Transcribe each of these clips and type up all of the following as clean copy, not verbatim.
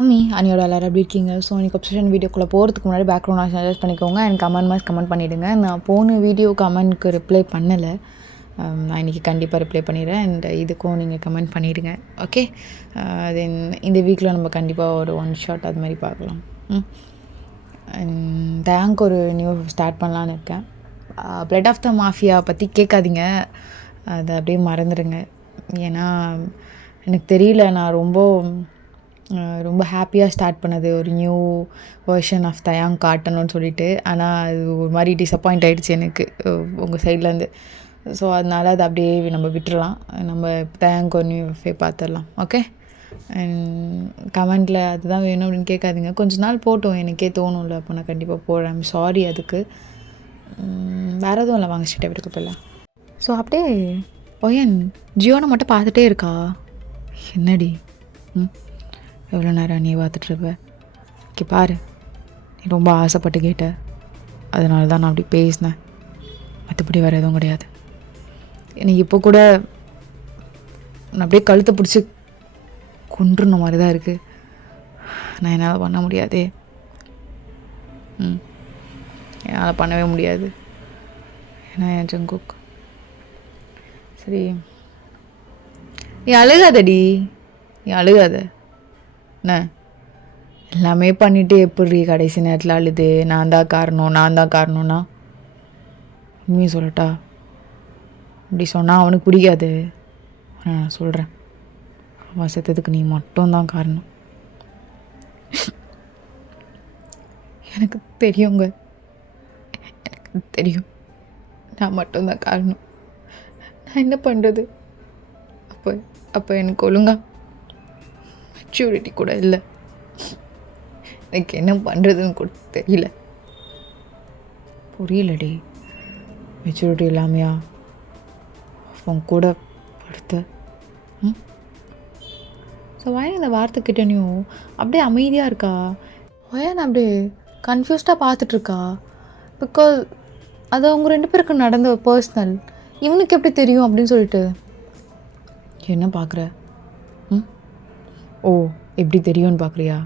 அனியோட எல்லாரும் எப்படி இருக்கீங்க? ஸோ இன்றைக்கி அப்சஷன் வீடியோக்குள்ளே போகிறதுக்கு முன்னாடி பேக்ரவுண்ட் சஜஸ்ட் பண்ணிக்கோங்க. எனக்கு கமெண்ட் பண்ணிவிடுங்க. நான் போன வீடியோ கமெண்ட்க்கு ரிப்ளை பண்ணலை. நான் இன்றைக்கி கண்டிப்பாக ரிப்ளை பண்ணிடுறேன். அண்ட் இதுக்கும் நீங்கள் கமெண்ட் பண்ணிவிடுங்க. ஓகே, தென் இந்த வீக்கில் நம்ம கண்டிப்பாக ஒரு ஒன் ஷாட் அது மாதிரி பார்க்கலாம். டேங்க் ஒரு நியூ ஸ்டார்ட் பண்ணலான்னு இருக்கேன். பிளட் ஆஃப் த மாஃபியா பற்றி கேட்காதீங்க, அதை அப்படியே மறந்துடுங்க. ஏன்னா எனக்கு தெரியல, நான் ரொம்ப ஹாப்பியாக ஸ்டார்ட் பண்ணது ஒரு நியூ வெர்ஷன் ஆஃப் தயாங் காட்டணும்னு சொல்லிட்டு. ஆனால் அது ஒரு மாதிரி டிசப்பாயிண்ட் ஆகிடுச்சு எனக்கு உங்கள் சைட்லேருந்து. ஸோ அதனால் அது அப்படியே நம்ம விட்டுடலாம். நம்ம தயாங்க் ஒரு நியூ பார்த்துடலாம். ஓகே, கமெண்ட்டில் அதுதான் வேணும் அப்படின்னு கேட்காதீங்க. கொஞ்ச நாள் போட்டோம், எனக்கே தோணும்ல, அப்போ நான் கண்டிப்பாக போடுறேன். சாரி அதுக்கு. வேறு எதுவும் இல்லை, வாங்க ஸ்ட்ரெயிட்டாக வீட்டுக்கு போயிடலாம். ஸோ அப்படியே ஒயன் ஜியோனை மட்டும் பார்த்துட்டே இருக்கா. என்னடி எவ்வளோ நேரம் நீ பார்த்துட்ருப்ப? ஓகே பாரு, நீ ரொம்ப ஆசைப்பட்டு கேட்ட, அதனால தான் நான் அப்படி பேசினேன். மற்றபடி வேறு எதுவும் கிடையாது. எனக்கு இப்போ கூட நான் அப்படியே கழுத்தை பிடிச்சி கொன்றுன மாதிரி தான் இருக்குது. நான் என்னால் பண்ண முடியாதே. என்னால் பண்ணவே முடியாது. ஏன்னா என் ஜங்குக். சரி, நீ அழுகாதடி, நீ அழுகாத. என்ன எல்லாமே பண்ணிவிட்டு எப்படி கடைசி நேரத்தில் அழுது நான் தான் காரணம்னா உண்மையை சொல்லட்டா? அப்படி சொன்னால் அவனுக்கு பிடிக்காது. நான் சொல்கிறேன், அவன் செத்ததுக்கு நீ மட்டும்தான் காரணம். எனக்கு தெரியுங்க, எனக்கு தெரியும், நான் மட்டும்தான் காரணம். நான் என்ன பண்ணுறது? அப்போ எனக்கு ஒழுங்கா மெச்சூரிட்டி கூட இல்லை. எனக்கு என்ன பண்ணுறதுன்னு கூட தெரியல. புரியலடி, மெச்சூரிட்டி இல்லாமையா அவன் கூட படுத்த? ஸோ வயன் இந்த வார்த்தை கிட்டனையும் அப்படியே அமைதியாக இருக்கா. வயன் அப்படியே கன்ஃபியூஸ்டாக பார்த்துட்ருக்கா. பிகாஸ் அது அவங்க 2 பேருக்கு நடந்த பர்சனல். இவனுக்கு எப்படி தெரியும் அப்படின்னு சொல்லிட்டு. என்ன பார்க்குற? ஓ, எப்படி தெரியும்னு பார்க்குறியா?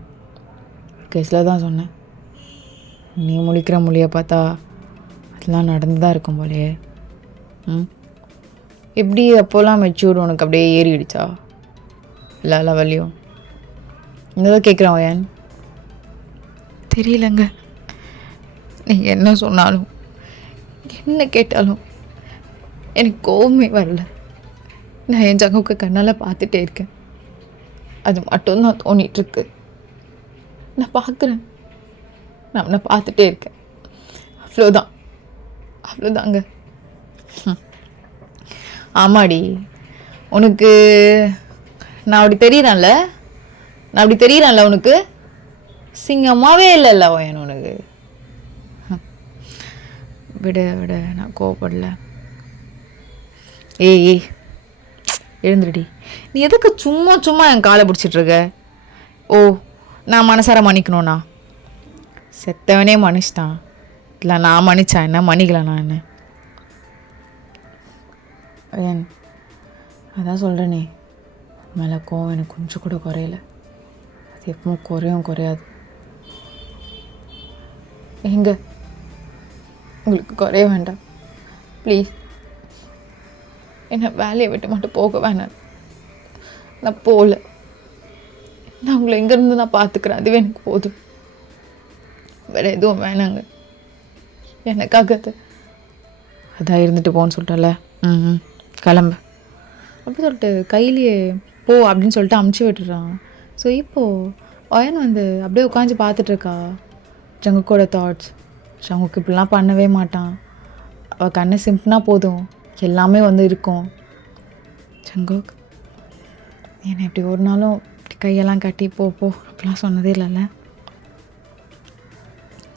கேஸில் தான் சொன்னேன். நீ முழிக்கிற மொழியை பார்த்தா அதெல்லாம் நடந்து தான் இருக்கும் போலையே. எப்படி அப்போல்லாம் மெச்சூர் உனக்கு அப்படியே ஏறிடுச்சா எல்லா லெவல்லையும்? இன்னதான் கேட்குறான் ஏன் தெரியலங்க. நீங்கள் என்ன சொன்னாலும் என்ன கேட்டாலும் எனக்கு கோவமே வரல. நான் என் ஜங்குக்கு கண்ணால் பார்த்துட்டே இருக்கேன். அது மட்டும்தான் தோணிகிட்ருக்கு. நான் பார்க்குறேன், நான் பார்த்துட்டே இருக்கேன். அவ்வளோதாங்க. ஆமாடி, உனக்கு நான் அப்படி தெரியிறேன்ல உனக்கு சிங்கமாகவே இல்லைல்ல ஓயன் உனக்கு. விட நான் கோவப்படல. ஏய் எழுந்துருடி. நீ எதுக்கு சும்மா என் காலை பிடிச்சிட்ருக்க? ஓ, நான் மனசார மன்னிக்கணும்ண்ணா? செத்தவனே மன்னிச்சிட்டான். இல்லை நான் மன்னிச்சேன் என்ன, மன்னிக்கல நான் என்ன? ஏன் அதான் சொல்கிறேனே, மேலே கோவம் எனக்கு கொஞ்சம் கூட குறையல. அது எப்பவும் குறையாது. எங்க உங்களுக்கு குறைய வேண்டாம் ப்ளீஸ். என்னை வேலையை விட்டு மட்டும் போக வேணாம். நான் போகல, நான் உங்களை எங்கேருந்து நான் பார்த்துக்கிறேன், அதுவே எனக்கு போதும். வேறு எதுவும் வேணாங்க எனக்காக. அதான் இருந்துட்டு போன்னு சொல்லிட்டல, கிளம்பு அப்படி சொல்லிட்டு கையிலேயே போ அப்படின்னு சொல்லிட்டு அமுச்சு விட்டுறான். ஸோ இப்போது ஒயன் அப்படியே உட்காந்து பார்த்துட்ருக்கா ஜங்குக்கோட தாட்ஸ். ஜங்குக்கு இப்படிலாம் பண்ணவே மாட்டான். அவள் கண்ணை சிம்பினா போதும், எல்லாமே இருக்கும். ஜங்குக், என்னை இப்படி ஒரு நாளும் இப்படி கையெல்லாம் கட்டி போ அப்படிலாம் சொன்னதே இல்லைல்ல.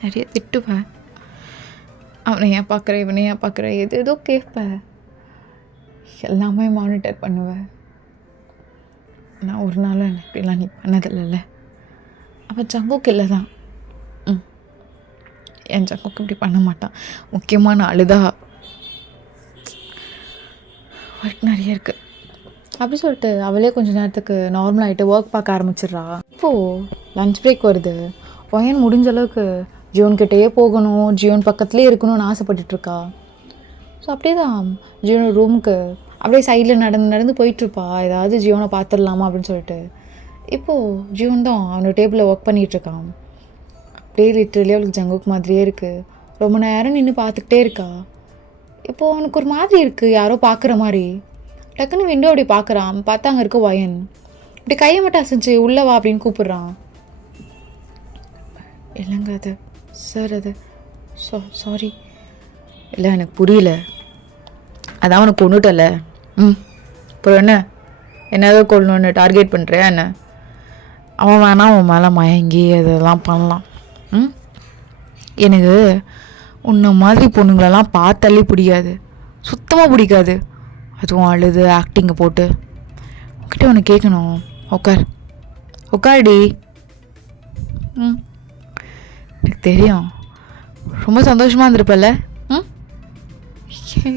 நிறைய திட்டுவேன், அவனை ஏன் பார்க்குற இவனை ஏன் பார்க்குற ஏதோ கேட்பேன், எல்லாமே மானிட்டர் பண்ணுவேன். நான் ஒரு நாளும் என்ன இப்படிலாம் நீ பண்ணதில்லைல்ல. அவன் ஜங்குக் இல்லை தான். என் ஜங்குக்கு இப்படி பண்ண மாட்டான். முக்கியமாக நான் அழுதா ஒர்க் நிறைய இருக்குது அப்படி சொல்லிட்டு அவளே கொஞ்சம் நேரத்துக்கு நார்மலாகிட்டு ஒர்க் பார்க்க ஆரம்பிச்சிடுறா. இப்போது லன்ச் பிரேக் வருது. ஒயன் முடிஞ்ச அளவுக்கு ஜியோன்கிட்டயே போகணும், ஜியோன் பக்கத்துலேயே இருக்கணும்னு ஆசைப்பட்டுட்ருக்கா. ஸோ அப்படியே தான் ஜியோனோட ரூமுக்கு அப்படியே சைடில் நடந்து போயிட்டுருப்பா, ஏதாவது ஜியோனை பார்த்துடலாமா அப்படின்னு சொல்லிட்டு. இப்போது ஜியோன் தான் அவனோட டேபிளில் ஒர்க் பண்ணிகிட்ருக்கான். அப்படியே லிட்ரலி அவளுக்கு ஜங்குக் மாதிரியே இருக்குது. ரொம்ப நேரம் நின்று பார்த்துக்கிட்டே இருக்கா. இப்போது அவனுக்கு ஒரு மாதிரி இருக்குது, யாரோ பார்க்குற மாதிரி. டக்குன்னு விண்டோ அப்படி பார்க்குறான், பார்த்தா அங்கே இருக்க ஒயன். இப்படி கையை மட்டும் அசைச்சு உள்ளே வா அப்படின்னு கூப்பிட்றான். இல்லைங்க அது சார், அது சாரி. இல்லை எனக்கு புரியல, அதான் அவனுக்கு கொண்டுட்டல. அப்புறம் என்னதோ கொள்ளணுன்னு டார்கெட் பண்ணுறியா என்ன? அவன் வேணா அவன் மேலே மயங்கி அதெல்லாம் பண்ணலாம். எனக்கு உன்ன மாதிரி பொண்ணுங்களெல்லாம் பார்த்தாலே பிடிக்காது, சுத்தமாக பிடிக்காது. அதுவும் அழுது ஆக்டிங்கை போட்டு. உங்ககிட்ட ஒன்று கேட்கணும். உக்காடி. எனக்கு தெரியும் ரொம்ப சந்தோஷமாக இருந்திருப்பல்ல.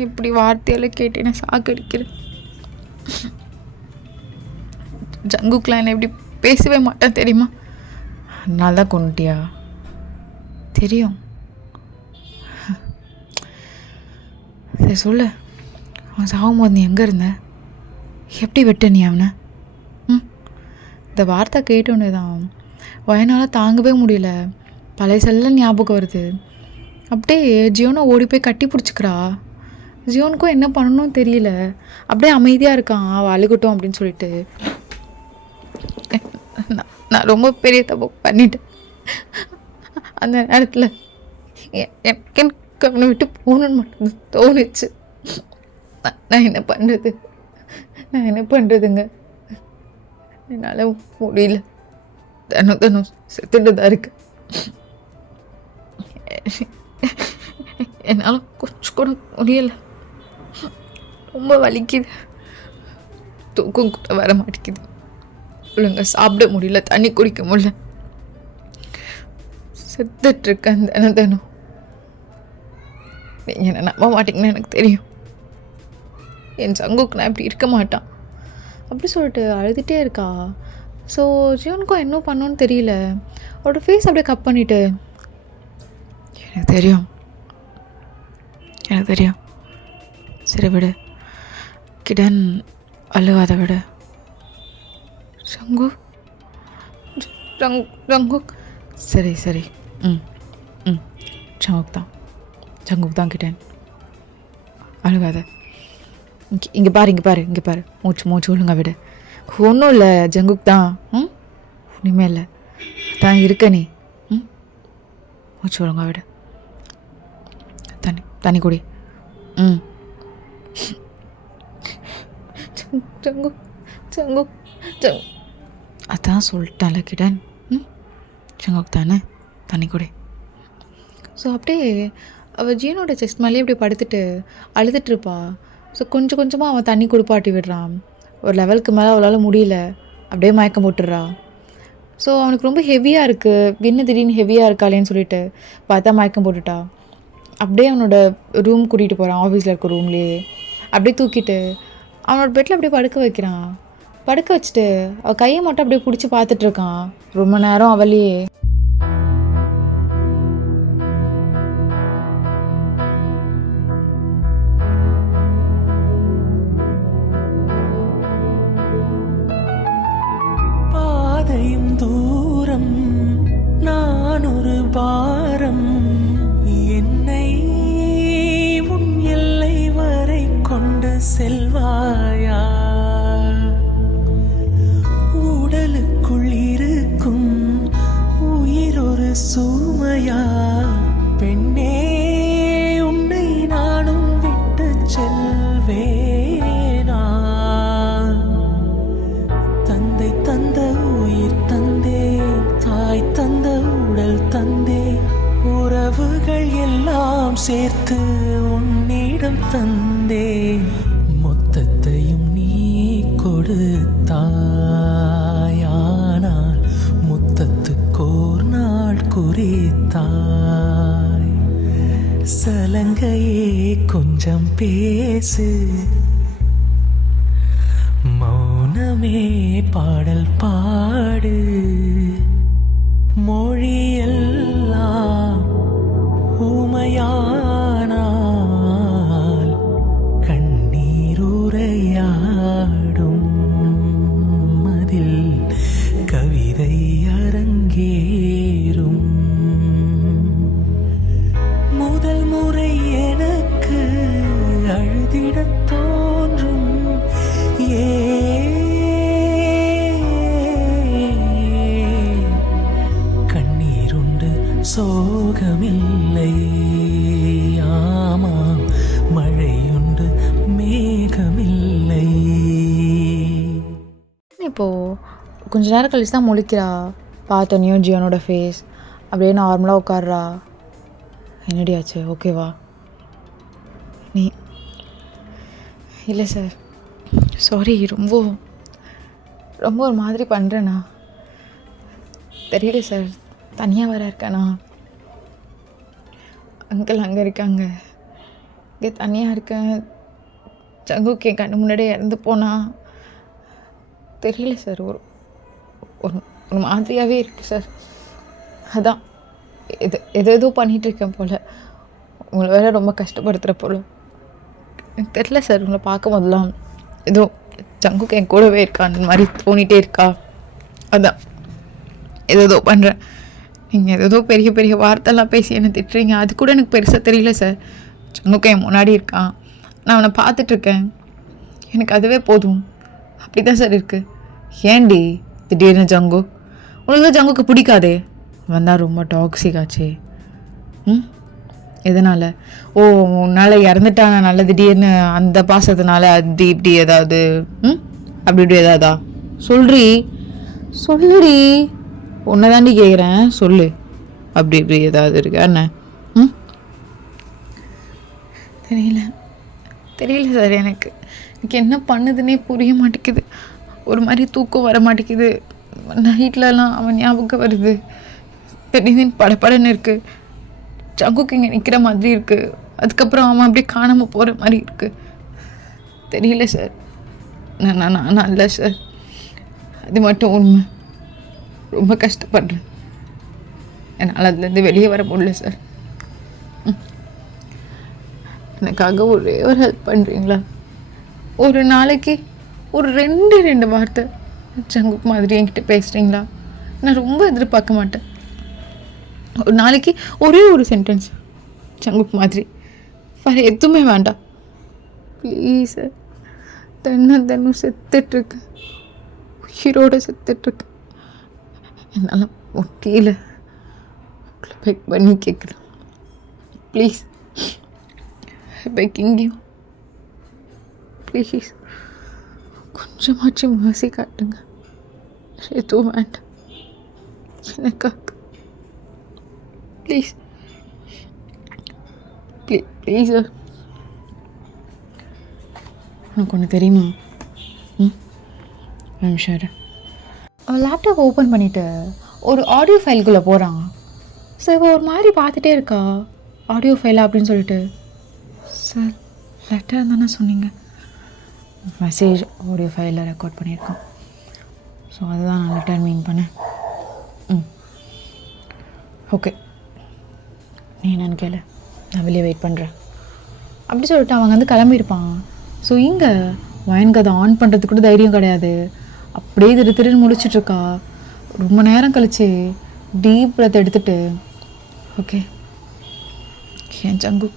இப்படி வார்த்தையால் கேட்டு என்ன சாக்கடிக்கிறேன். ஜங்குக்லாம் என்ன இப்படி பேசவே மாட்டான் தெரியுமா? அதனால தான் கொண்டுட்டியா? தெரியும். சரி சொல்லு, அவன் சாகும்போது நீ எங்கே இருந்த? எப்படி விட்ட நீ அவனை? இந்த வார்த்தை கேட்டோன்னே தான் வயனால் தாங்கவே முடியல. பழைய செல்ல ஞாபகம் வருது. அப்படியே ஜியோனை ஓடி போய் கட்டி பிடிச்சிக்கிறா. ஜியோனுக்கும் என்ன பண்ணணும்னு தெரியல, அப்படியே அமைதியாக இருக்கான் அவள் அழுகட்டும் அப்படின்னு சொல்லிட்டு. நான் ரொம்ப பெரிய தப்பு பண்ணிட்டேன். அந்த நேரத்தில் எனக்கு அவனை விட்டு போகணுன்னு மட்டும் தோணுச்சு. நான் என்ன பண்ணுறதுங்க? என்னால் முடியல. தினம் செத்துட்டு தான் இருக்கு. என்னால் கொஞ்சம் கூட முடியலை, ரொம்ப வலிக்குது, தூக்கம் கூட வர மாட்டேங்குது, ஒழுங்கா சாப்பிட முடியல, தண்ணி குடிக்க முடியல, செத்துட்ருக்கேன் தினம். நீங்கள் என்ன நம்ப மாட்டீங்கன்னு எனக்கு தெரியும். என் ஜங்குக்கு நான் இப்படி இருக்க மாட்டான் அப்படி சொல்லிட்டு அழுதுகிட்டே இருக்கா. ஸோ ஜியோனுக்கும் என்ன பண்ணோன்னு தெரியல. அவரோட ஃபேஸ் அப்படியே கட் பண்ணிவிட்டு, எனக்கு தெரியும் சரி விடு கிடன், அழுவாத விடு. ஜங்குக் சரி ஜங்குக் தான் கிடன், அழுகாத. இங்கே பாரு மூச்சு ஒழுங்கா விடு. ஒன்றும் இல்லை, ஜங்குக் தான். இனிமே இல்லை தான் இருக்க நீ. மூச்சு ஒழுங்கா விடு. தண்ணி குடி. ஜங்குக் அதான் சொல்லிட்டான்ல கிடன். ஜங்குக் தானே, தண்ணி குடி. ஸோ அப்படியே அவள் ஜீனோட செஸ்ட் மேலேயே அப்படியே படுத்துட்டு அழுதுட்டுருப்பா. ஸோ கொஞ்சமாக அவன் தண்ணி குடிப்பாட்டி விடுறான். ஒரு லெவலுக்கு மேலே அவளால் முடியல, அப்படியே மயக்கம் போட்டுடுறா. ஸோ அவனுக்கு ரொம்ப ஹெவியாக இருக்குது, திடீர்னு ஹெவியாக இருக்காளேன்னு சொல்லிட்டு பார்த்தா மயக்கம் போட்டுட்டா. அப்படியே அவனோட ரூம் கூட்டிகிட்டு போகிறான், ஆஃபீஸில் இருக்க ரூம்லேயே. அப்படியே தூக்கிட்டு அவனோட பெட்டில் அப்படியே படுக்க வைக்கிறான். படுக்க வச்சுட்டு அவள் கையை மட்டும் அப்படியே பிடிச்சி பார்த்துட்ருக்கான் ரொம்ப நேரம் அவளையே. பாதையும் தூரம், நான் ஒரு பாரம், என்னை உன் எல்லை வரை கொண்டு செல்வாயா? உடலுக்குள் இருக்கும் உயிர் ஒரு சுமையா? பெண்ணே, உன்னை நானும் விட்டு செல்வேனா? தந்தை தந்த உயிர் தந்தே, தாய் தந்த உடல் தந்தே, உறவுகள் எல்லாம் சேர்த்து உன்னிடம் தந்தே. மொத்தத்தையும் நீ கொடுத்தாயானால் முத்தத்துக்கோர் நாள் குறித்தாய். சலங்கையே கொஞ்சம் பேசு, மௌனமே பாடல் பாடு. அரங்கேறும். முதல் முறை எனக்கு அழுதிடத் தோன்றும். கண்ணீருண்டு சோகமில்லை, ஆமாம் மழையுண்டு மேகமில்லை. இப்போது கொஞ்ச நேரம் கழிச்சு தான் முழிக்கிறா. பார்த்தோன்னையும் ஜியோனோட ஃபேஸ் அப்படியே நார்மலாக உட்கார்றா. என்னடி ஆச்சு, ஓகேவா? நீ இல்லை சார், சாரி, ரொம்ப ரொம்ப ஒரு மாதிரி பண்ணுறேண்ணா. தெரியல சார், தனியாக வர இருக்கேண்ணா. அங்கிள் அங்கே இருக்காங்க, இங்கே தனியாக இருக்கேன். சங்குக்கு என் கண்ணு முன்னாடியே இறந்து போனா. தெரியல சார், ஒரு ஒரு ஒரு மாதிரியாகவே இருக்குது சார். அதான் ஏதோ பண்ணிகிட்ருக்கேன் போல். உங்களை வேற ரொம்ப கஷ்டப்படுத்துகிற போல். எனக்கு தெரியல சார், உங்களை பார்க்கும் போதெல்லாம் ஏதோ ஜங்குக்கு என் கூடவே இருக்கா அந்த மாதிரி தோணிகிட்டே இருக்கா. அதான் ஏதோ பண்ணுறேன். நீங்கள் ஏதோ பெரிய பெரிய வார்த்தைலாம் பேசி என்னை திட்டுறீங்க. அது கூட எனக்கு பெருசாக தெரியல சார். ஜங்குக்கு என் முன்னாடி இருக்கான், நான் அவனை பார்த்துட்ருக்கேன், எனக்கு அதுவே போதும். அப்படி தான் சார் இருக்குது. ஏன்டி திடீர்னு ஜங்கு? உனக்கு தான் ஜங்குக்கு பிடிக்காதே? வந்தால் ரொம்ப டாக்ஸிக் ஆச்சே. எதனால்? ஓ, உன்னால் இறந்துட்டான நல்ல திடீர்னு அந்த பாசத்தினால அது இப்படி ஏதாவது அப்படி இப்படி ஏதாவதா? சொல்லுடி, உன்னை தாண்டி கேட்குறேன், சொல்லு. அப்படி இப்படி ஏதாவது இருக்கா என்ன? தெரியல சார், எனக்கு என்ன பண்ணுதுன்னே புரிய மாட்டேங்குது. ஒரு மாதிரி தூக்கம் வர மாட்டேங்குது. நைட்லலாம் அவன் ஞாபகம் வருது. திடீர்னு படப்படன்னு இருக்குது. ஜங்குக்கு இங்கே நிற்கிற மாதிரி இருக்குது. அதுக்கப்புறம் அவன் அப்படியே காணாமல் போகிற மாதிரி இருக்குது. தெரியல சார், நான் இல்லை சார், அது மட்டும் உண்மை. ரொம்ப கஷ்டப்படுறேன். என்னால் அதுலேருந்து வெளியே வர முடியல சார். எனக்காக ஒரே ஒரு ஹெல்ப் பண்ணுறீங்களா? ஒரு நாளைக்கு ஒரு ரெண்டு வார்த்தை ஜங்குக்கு மாதிரி என்கிட்ட பேசுகிறீங்களா? நான் ரொம்ப எதிர்பார்க்க மாட்டேன். ஒரு நாளைக்கு ஒரே ஒரு சென்டென்ஸ் ஜங்குக்கு மாதிரி, வேறு எதுவுமே வேண்டாம் ப்ளீஸ் சார். தென்னும் செத்துட்ருக்கு, உயிரோடு செத்துட்ருக்கு. என்னால் முடியல. பெக் பண்ணி கேட்குறேன், ப்ளீஸ், பெக்கிங் யூ, ப்ளீஸ் கொஞ்சமாச்சு மர்சி காட்டுங்க. எதுவும் வேண்டாம் எனக்காக, ப்ளீஸ் ப்ளீஸ் சார். உனக்கு ஒன்று தெரியுமா? நிமிஷம். அவன் லேப்டாப் ஓப்பன் பண்ணிவிட்டு ஒரு ஆடியோ ஃபைல்குள்ளே போகிறான். சார் இப்போ ஒரு மாதிரி பார்த்துட்டே இருக்கா, ஆடியோ ஃபைலா அப்படின்னு சொல்லிட்டு. சார் லெட்டர் தானே சொன்னீங்க? மெசேஜ் ஆடியோ ஃபைலில் ரெக்கார்ட் பண்ணியிருக்கான். ஸோ அதுதான் நான் லெட்டர் மீன் பண்ணேன். ஓகே, நீ என்னன்னு கேளு, நான் வெளியே வெயிட் பண்ணுறேன் அப்படி சொல்லிட்டு அவங்க வந்து கிளம்பியிருப்பான். ஸோ இங்கே வயனுக்கு அதை ஆன் பண்ணுறதுக்கு கூட தைரியம் கிடையாது. அப்படியே திருன்னு முடிச்சிட்ருக்கா. ரொம்ப நேரம் கழிச்சு டீப் பிரெத் எடுத்துட்டு, ஓகே என் ஜங்கு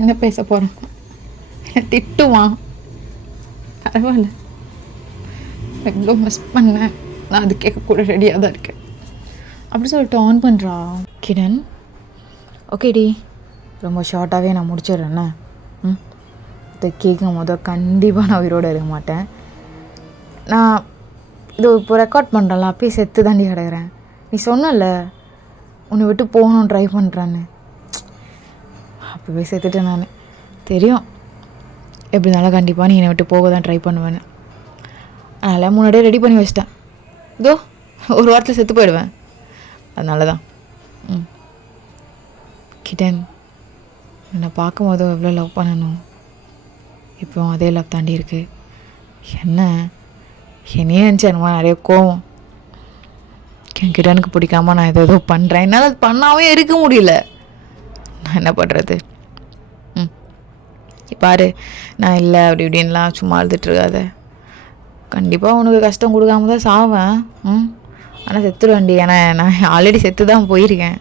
என்ன பேச போகிறான், என்ன திட்டுவான், பரவாயில்ல, எவ்வளோ மிஸ் பண்ணேன், நான் அது கேட்கக்கூட ரெடியாக தான் இருக்கேன் அப்படி சொல்லிட்டு ஆன் பண்ணுறா. கிரண், ஓகேடி, ரொம்ப ஷார்ட்டாகவே நான் முடிச்சிடுறேண்ணே. இதை கேட்கும் போது கண்டிப்பாக நான் உயிரோடு இருக்க மாட்டேன். நான் இது இப்போ ரெக்கார்ட் பண்ணுறேன்ல, அப்பயே செத்து தாண்டி கிடக்குறேன். நீ சொன்னல உன்னை விட்டு போகணும் ட்ரை பண்ணுறேன்னு, அப்போவே செத்துட்டேன் நான். தெரியும் எப்படி இருந்தாலும் கண்டிப்பாக நீ என்னை விட்டு போக தான் ட்ரை பண்ணுவேன்னு. அதனால் முன்னாடியே ரெடி பண்ணி வச்சிட்டேன். இதோ ஒரு வாரத்தில் செத்து போயிடுவேன். அதனால தான். கிடன், என்னை பார்க்கும் போதும் எவ்வளோ லவ் பண்ணணும், இப்போ அதே லவ் தாண்டி இருக்கு. என்னையே நினச்சி என்னமா நிறைய கோவம். என் கிட்டனுக்கு பிடிக்காம நான் ஏதோ பண்ணுறேன், என்னால் அது பண்ணாமே இருக்க முடியல. நான் என்ன பண்ணுறது? பாரு, நான் இல்லை அப்படி இப்படின்லாம் சும்மா அழுதுட்டுருக்காத. கண்டிப்பாக உனக்கு கஷ்டம் கொடுக்காம தான் சாவேன். ஆனால் செத்துருவேன்டி. ஏன்னா நான் ஆல்ரெடி செத்து தான் போயிருக்கேன்.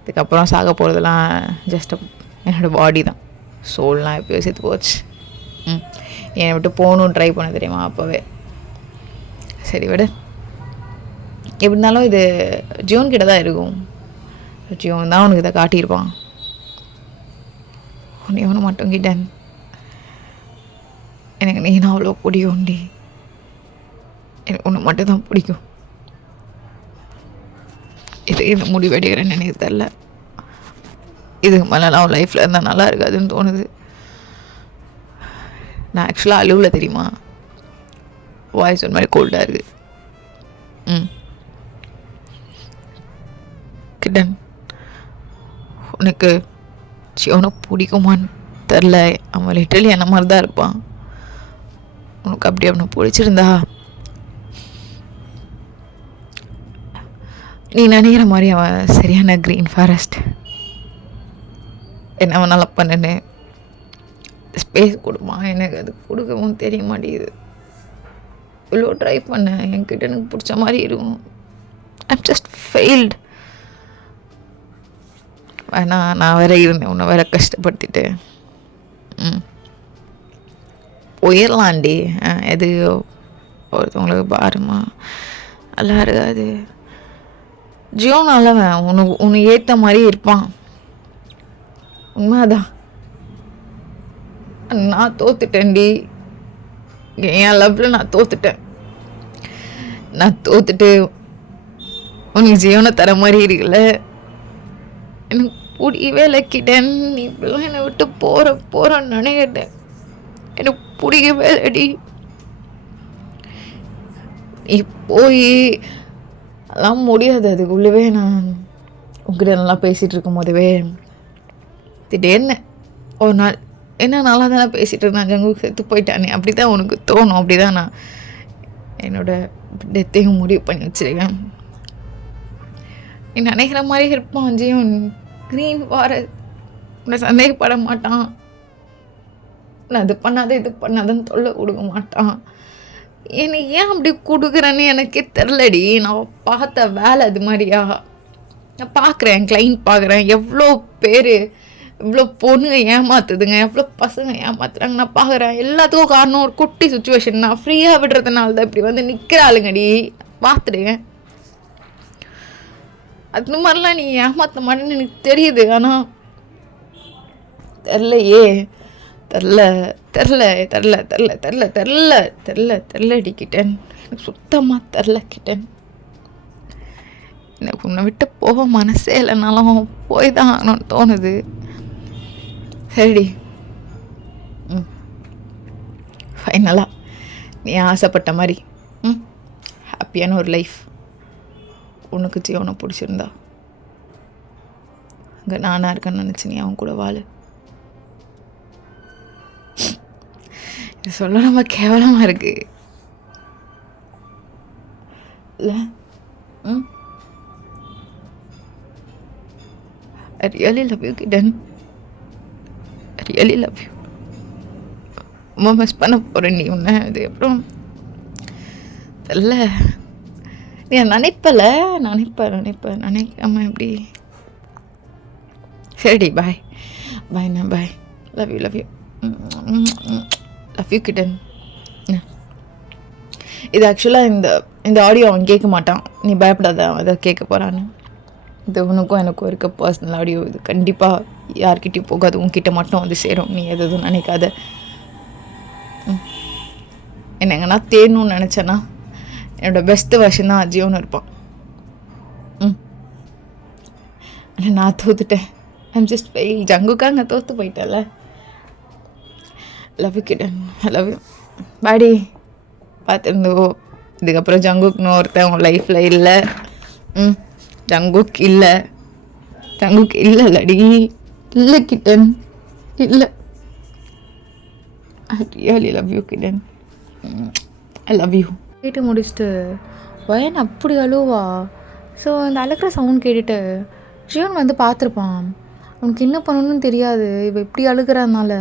இதுக்கப்புறம் சாக போகிறதெல்லாம் ஜஸ்ட் என்னோடய பாடி தான். சோல்லாம் எப்போயோ செத்து போச்சு. என்னை விட்டு போகணுன்னு ட்ரை பண்ண தெரியுமா அப்போவே. சரி விடு. எப்படி இருந்தாலும் இது ஜியோன் கிட்ட தான் இருக்கும். ஜியோன் தான் உனக்கு இதை காட்டியிருப்பான். உன்னை ஒன்று மட்டும் கிட்டேன். எனக்கு நீ நான் அவ்வளோ பிடிக்கும்டி. எனக்கு ஒன்று மட்டும் தான் பிடிக்கும். இது இந்த முடிவெடுக்கிறேன்னு எனக்கு தெரில. இதுக்கு மேலே நான் லைஃப்பில் இருந்தால் நல்லா இருக்காதுன்னு தோணுது. நான் ஆக்சுவலாக அழுவில் தெரியுமா, வாய்ஸ் ஒரு மாதிரி கோல்டாக இருக்குது. கிட்டன், உனக்கு சிவனை பிடிக்குமான்னு தெரில. அவன் லிட்டரலி என்ன மாதிரி தான் இருப்பான். உனக்கு அப்படி அவனை பிடிச்சிருந்தா நீ நினைக்கிற மாதிரி அவன் சரியான க்ரீன் ஃபாரஸ்ட். என்ன அவன் நல்லா பண்ணுன்னு ஸ்பேஸ் கொடுமா. எனக்கு அது கொடுக்கவும் தெரிய மாட்டேங்குது. இவ்வளோ ட்ரை பண்ணேன். என்கிட்ட எனக்கு பிடிச்ச மாதிரி இருக்கும். I'm just failed. வேணா நான் வேற இருந்தேன், உன்னை வேற கஷ்டப்படுத்திட்டு. போயிடலாண்டி. எது ஒருத்தவங்களுக்கு பாருமா நல்லா இருக்காது. ஜியோ நல்லவன், உனக்கு ஏற்ற மாதிரி இருப்பான். உண்மைதான். நான் தோத்துட்டேன்டி. என் லவ்ல நான் தோத்துட்டேன். நான் தோத்துட்டு உனக்கு ஜீவனை தர மாதிரி இருக்குல்ல. எனக்கு பிடிக்கவே இல்லைக்கிட்டேன். நீ இப்பெல்லாம் என்னை விட்டு போகிறேன்னு நினைக்கிட்டேன். எனக்கு பிடிக்கவே இல்லடி. நீ போய் அதெல்லாம் முடியாது. அதுக்குள்ளவே நான் உங்ககிட்ட நல்லா பேசிகிட்டு இருக்கும் போதவே திடீர்னு ஒரு நாள் என்ன நல்லா தானே பேசிகிட்டு இருந்தேன், ஜங்குக்கு செத்து போயிட்டானே, அப்படி தான் உனக்கு தோணும். அப்படி தான் நான் என்னோடய டெத்தையும் முடிவு பண்ணி வச்சுருக்கேன். நீ நினைக்கிற மாதிரி இருப்பான் ஜீவன். Green forest. உன்னை சந்தேகப்பட மாட்டான். நான் இது பண்ணாத இது பண்ணாதன்னு தொல்லை கொடுக்க மாட்டான். எனக்கு ஏன் அப்படி கொடுக்குறேன்னு எனக்கே தெரிலடி. நான் பார்த்த வேலை அது மாதிரியா. நான் பார்க்குறேன், கிளைண்ட் பார்க்குறேன், எவ்வளோ பேர் எவ்வளோ பொண்ணுங்க ஏமாத்துதுங்க, எவ்வளோ பசங்க ஏமாத்துறாங்க நான் பார்க்குறேன். எல்லாத்துக்கும் காரணம் ஒரு குட்டி சுச்சுவேஷன். நான் ஃப்ரீயாக விடுறதுனால தான் இப்படி வந்து நிற்கிறாளுங்கடி. பார்த்துடுங்க. அது மாதிரிலாம் நீ ஏமாற்ற மாட்டேன்னு எனக்கு தெரியுது. ஆனால் தெரிலையே. தெரிலடி கிட்டன். எனக்கு சுத்தமாக தெரில கிட்டன். எனக்கு உன்னை விட்டு போக மனசே இல்லைனாலும் போய் தான் ஆகணும்னு தோணுது. சரிடி. ஃபைனலாக நீ ஆசைப்பட்ட மாதிரி ஹாப்பியான ஒரு லைஃப் உனக்கு ஜீவனை பிடிச்சிருந்தா அங்கே நானாக இருக்கேன்னு நினச்சி நீ அவன் கூட வாழு. இது சொல்ல ரொம்ப கேவலமாக இருக்கு இல்லை? I really love you, Kidan. I really love you. ரொம்ப மிஸ் பண்ண போகிறேன் நீ உன்னை. அது அப்புறம் தெரில. நீ நினைக்காம எப்படி. சரிடி, bye. Bye. Love you love you kitten. இது ஆக்சுவலாக இந்த ஆடியோ அவன் கேட்க மாட்டான். நீ பயப்படாத, அவன் அதை கேட்க போகிறான்னு. இது உனக்கும் எனக்கும் இருக்க பர்சனல் ஆடியோ. இது கண்டிப்பாக யார்கிட்டையும் போகாது, உன்கிட்ட மட்டும் வந்து சேரும். நீ எதுவும் நினைக்காத. என்ன எங்கன்னா தேடணும்னு நினச்சேன்னா என்னோடய பெஸ்ட்டு வெர்ஷன் தான் ஜியோன்னு இருப்பான். ஆனால் நான் தோத்துட்டேன். I'm just fail. ஜங்குக்காக நான் தோற்று போயிட்டேன்ல. Love you kitten. I love you. பாடி பார்த்துருந்தோ. இதுக்கப்புறம் ஜங்குக்குன்னு ஒருத்தன் உன் லைஃப்பில் இல்லை. ஜங்குக் இல்லைல்லடி. இல்லை கிட்டன், இல்லை. I really love you kitten. I love you. கேட்டு முடிச்சுட்டு வயன் அப்படி அழுவா. ஸோ அந்த அழுக்கிற சவுண்ட் கேட்டுட்டு ஜியோன் வந்து பார்த்துருப்பான். அவனுக்கு என்ன பண்ணணும்னு தெரியாது. இவ இப்படி அழுகிறதுனால.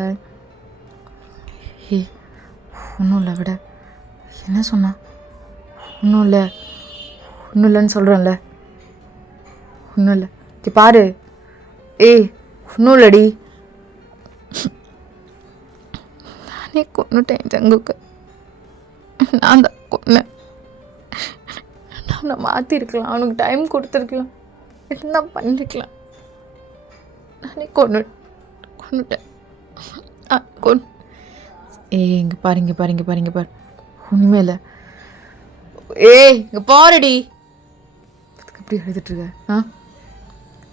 ஒன்றும் இல்லை விட. என்ன சொன்னான்? ஒன்றும் இல்லை. ஒன்றும் இல்லைன்னு சொல்கிறேன்ல. ஒன்றும் இல்லை. பாரு. ஏய், ஒன்றும் இல்லடி. நானே கொன்னுட்டேன் ஜங்குக்கு. நான் தான் கொன்னேன். நான் மாற்றிருக்கலாம், அவனுக்கு டைம் கொடுத்துருக்கலாம், என்ன பண்ணிருக்கலாம். நானே கொன்னுட்டேன். ஏய், இங்கே பாரு. ஒன்றுமே இல்லை. ஏய், இங்கே பாருடி. எப்படி எழுதிட்டுருக்க?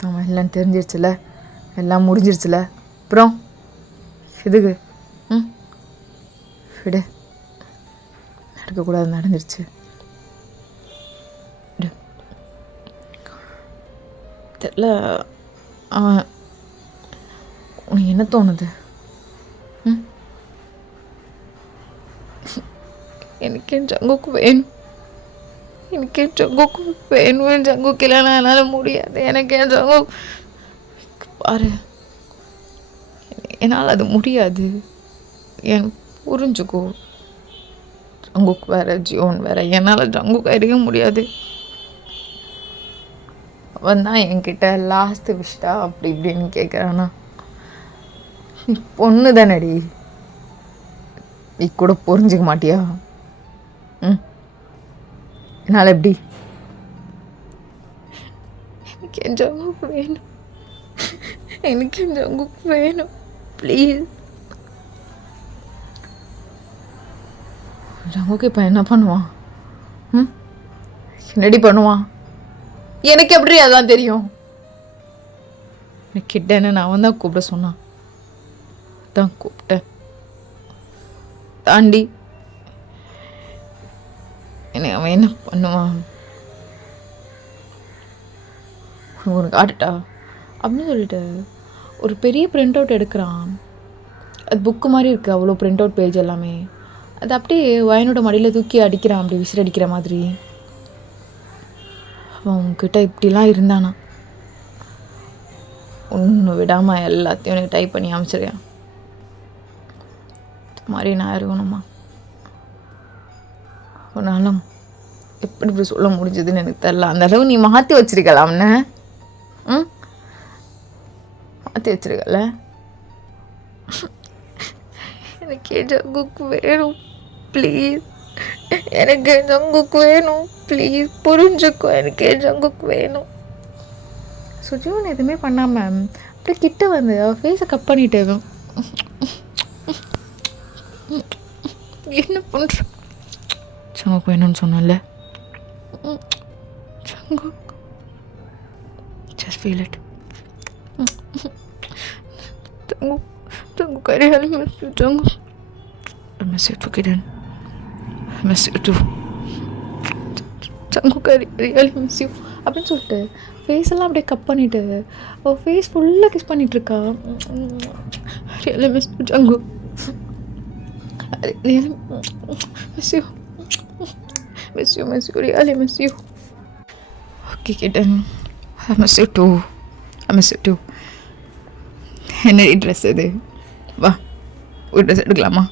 ஆமாம், இல்லைன்னு தெரிஞ்சிருச்சுல, எல்லாம் முடிஞ்சிருச்சுல, அப்புறம் எதுக்கு? விடு, நடக்கக்கூடாது, நடந்துருச்சு. தெரியல, அவன் உனக்கு என்ன தோணுது? எனக்கு என் ஜங்குக்கு வேணும். என் ஜங்குக்கு இல்லைன்னா என்னால் முடியாது. எனக்கு என் ஜங்கு பாரு, என்னால் அது முடியாது. என் புரிஞ்சுக்கோ. ஜங்குக்கு வேற, ஜியோன் வேற. என்னால் ஜங்குக்கு இருக்க முடியாது. அவன் தான் என்கிட்ட லாஸ்ட் விஷடா அப்படி இப்படின்னு கேட்குறானா. நீ பொண்ணு தானடி, நீ கூட புரிஞ்சுக்க மாட்டியா? என்னால் எப்படி? எனக்கு என் ஜங்குக்கு வேணும். ப்ளீஸ். ஜங்குக்கு இப்போ என்ன பண்ணுவான்? என்னடி பண்ணுவான்? எனக்கு எப்படி அதான் தெரியும்? கிட்டேன்னு நான் அவன் தான் கூப்பிட சொன்னான். தான் கூப்பிட்டேன். தாண்டி எனக்கு அவன் என்ன பண்ணுவான்? உனக்கு காட்டுட்டா அப்படின்னு சொல்லிட்டு ஒரு பெரிய பிரிண்ட் அவுட் எடுக்கிறான். அது புக்கு மாதிரி இருக்குது, அவ்வளோ பிரிண்ட் அவுட் பேஜ் எல்லாமே. அது அப்படியே வயனோட மடியில் தூக்கி அடிக்கிறான், அப்படி விசிறு அடிக்கிற மாதிரி. அவன் உங்ககிட்ட இப்படிலாம் இருந்தானா? ஒன்று விடாமல் எல்லாத்தையும் எனக்கு டைப் பண்ணி அமைச்சிருக்கேன். இது மாதிரி நான் இருக்கணுமா? ஒன்றாலும் எப்படி இப்படி சொல்ல முடிஞ்சதுன்னு எனக்கு தெரில. அந்த அளவு நீ மாற்றி வச்சிருக்கலாம்னு. மாற்றி வச்சிருக்கல. எனக்கு ஜங்குக்கு வேணும் ப்ளீஸ். எனக்கு ஜங்குக்கு வேணும் ப்ளீஸ். புரிஞ்சுக்கோ, எனக்கு ஜங்குக்கு வேணும். சுஜிவன் எதுவுமே பண்ணாமல் அப்படியே கிட்ட வந்து அவள் ஃபேஸை கட் பண்ணிட்டு என்ன பண்ணுற? ஜங்குக்கு வேணும்னு சொன்னல. ஜங்கு, just feel it. Jangu, I really miss you, Jangu. I miss you too, Kiran. I miss you too. Jangu, I really miss you. அப்படின்னு சொல்லிட்டு ஃபேஸெல்லாம் அப்படியே கட் பண்ணிவிட்டு அவள் ஃபேஸ் ஃபுல்லாக கிஸ் பண்ணிகிட்ருக்கா. ரியலி மிஸ் யூ ஜங்கு. Really miss you. Really miss you. Okay kitten, I miss you too. என்னடி dress இது? வா, ஒரு ட்ரெஸ் எடுக்கலாமா?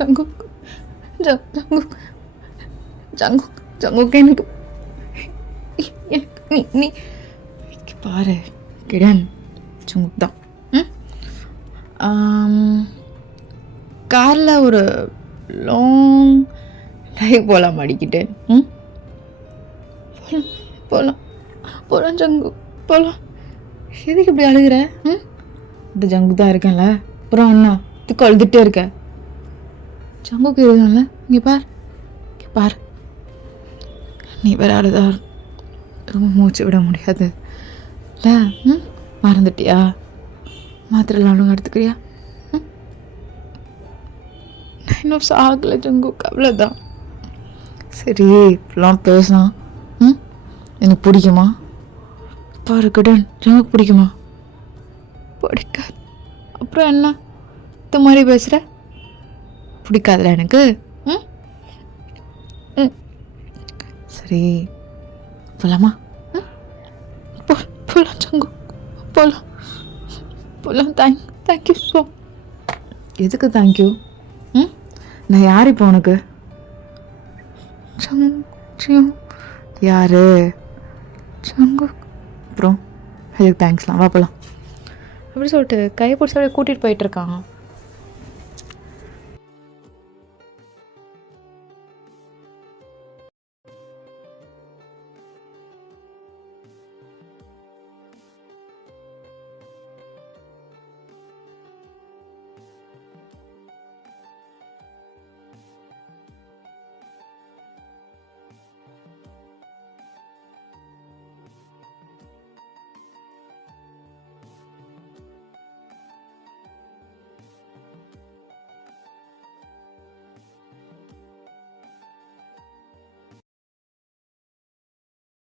ஜங்கு, எனக்கு நீ பாரு கிடன், ஜங்குக்கு தான். காரில் ஒரு லாங் ட்ரைவ் போகலாம் அடிக்கிட்டேன். போகலாம் ஜங்கு, போகலாம். எதுக்கு இப்படி அழுகிற? இந்த ஜங்கு தான் இருக்கேன்ல, அப்புறம் அண்ணா இதுக்கு அழுதுகிட்டே இருக்க. ஜங்குக்கு இருக்கும்ல, இங்கே பார். நீ வேற அழுதா ரொம்ப மூச்சு விட முடியாது இல்லை? மறந்துட்டியா? மாத்திரைலாம் ஒழுங்காக எடுத்துக்கிறியா? நான் இன்னும் சாகலை ஜங்குக்கு, அவ்வளோதான். சரி, இப்பெல்லாம் பேசலாம். எனக்கு பிடிக்குமா? பாரு கிடன், ஜங்குக்கு பிடிக்குமா? பிடிக்காது. அப்புறம் என்ன இந்த மாதிரி பேசுகிற? பிடிக்காதுல எனக்கு. சரி, போகலாமா? போகலாம் ஜங்கு, போகலாம். Thank you so. எதுக்கு தேங்க்யூ? நான் யார் இப்போ உனக்கு? நிச்சயம் யாரு? ஜங்குக். அப்புறம் அதுக்கு தேங்க்ஸ்லாம், வா போகலாம் அப்படி சொல்லிட்டு கையை பிடிச்சி அப்படியே கூட்டிகிட்டு போயிட்டுருக்கான்.